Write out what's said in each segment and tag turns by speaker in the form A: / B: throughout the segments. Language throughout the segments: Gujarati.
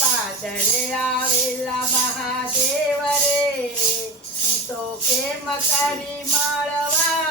A: પાદરે આવેલા મહાદેવ રે હું તો કેમ કરી મળવા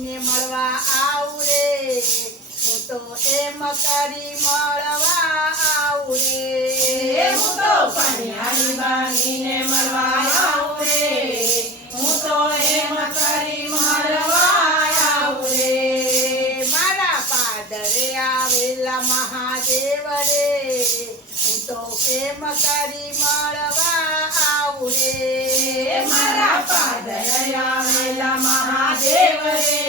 A: બનીને મળવા આવું રે હું તો એમ કરી મળવા આવું રે
B: હું તો પણિયારી બાંધીને મળવા આવું રે હું તો એમ કરી મળવા આવું રે
A: મારા પાદરે આવેલા મહાદેવ રે હું તો કેમ કરી મળવા રે
B: મારા પાદરે આવેલા મહાદેવ રે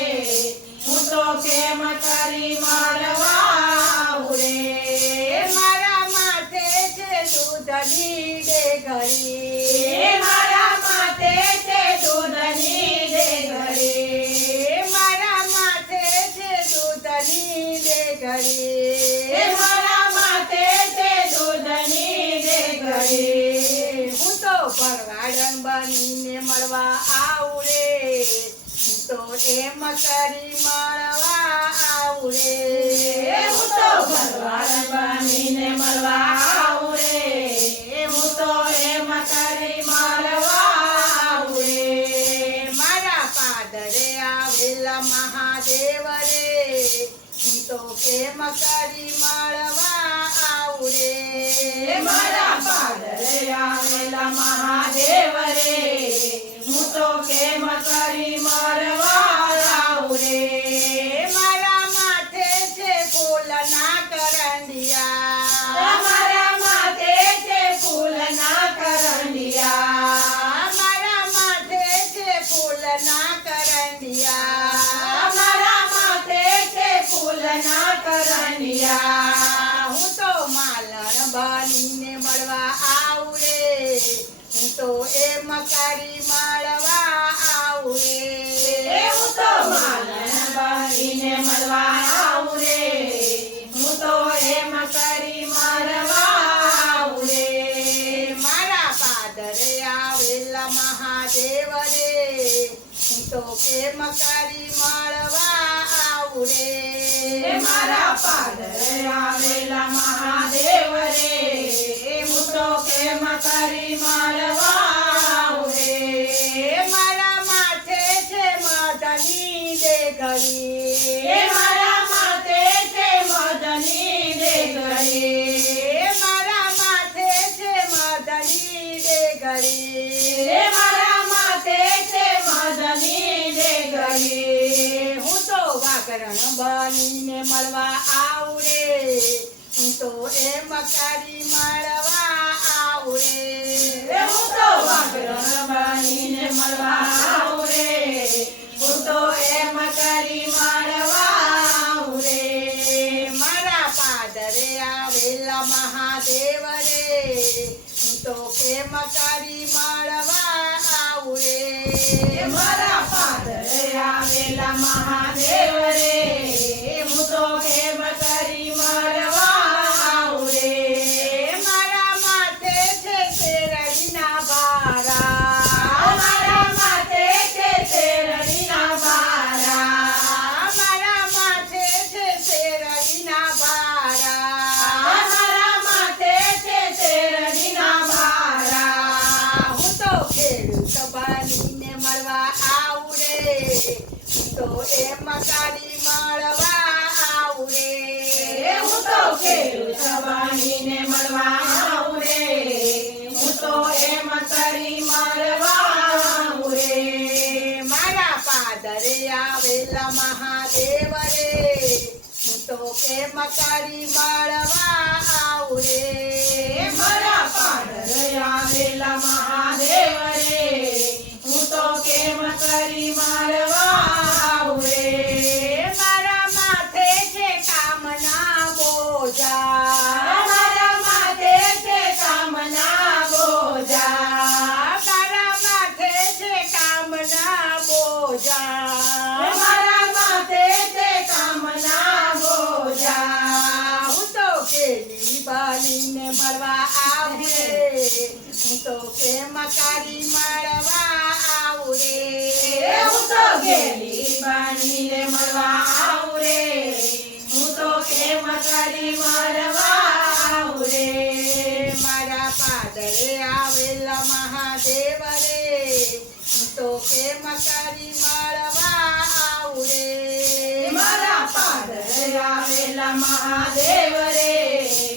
B: હું તો કેમ કરી મારવા રે
A: મારા માથે છે દૂધની ડેગરી
B: મારા માથે છે દૂધની ડેગરી
A: મારા માથે છે દૂધની ડેગરી
B: મારા
A: મળવા આવું રે હું તો એમ કરી મળવા આવું રે
B: હું તો ભગવાન બનીને મળવા આવું રે હું તો એમ કરી મળવા આવું રે
A: મારા પાદરે આવેલા મહાદેવ રે હું તો કેમ કરી મળવા રે
B: મારા પાદરે આવેલા મહાદેવ રે હું તો કેમ કરી મળવા આવું રે
A: મારા માથે છે ફૂલના કરંડિયા.
B: મારા માથે છે ફૂલના કરંડિયા.
A: મારા માથે છે ફૂલના હું તો એ મકારી માળવા આવું રે હું તો
B: બનીને મળવા આવું રે હું તો એ મકારી માળવા આવું રે
A: મારા પાદરે આવેલા મહાદેવ રે હું તો કેમ મકારી માળવા આવું રે
B: મારા પાદરે આવેલા મહાદેવ રે કેમ કરી મળવા આવું રે.
A: મારા માથે છે મદની દેગરી
B: એ મારા માથે છે મદની ડેગરી
A: મારા માથે છે મદની દેગરી
B: એ મારા માથે છે મદની ડેગરી
A: હું તો વાકરણ બનીને મળવા આવું મહાદેવ રે હું તો પ્રેમ કરી મળવા આવું રે.
B: મારા પાદરે આવેલા મહાદેવ રે તો
A: એમ કરી મળવા આવું રે
B: હું તો ખેડૂત બનીને મળવા આવું રે હું તો એમ કરી મળવા આવું રે
A: મારા પાદરે આવેલા મહાદેવ રે હું તો કેમ કરી મળવા આવું રે
B: મારા પાદરે આવેલા મહાદેવ તો પ્રેમ કરી મળવા આવું રે
A: હું તો
B: ગેલી બાણીને મળવા આવું રે હું તો પ્રેમ કરી મળવા આવું રે
A: મારા પાદરે આવેલા મહાદેવ રે હું તો પ્રેમ કરી મળવા આવું રે
B: મારા પાદરે આવેલા મહાદેવ રે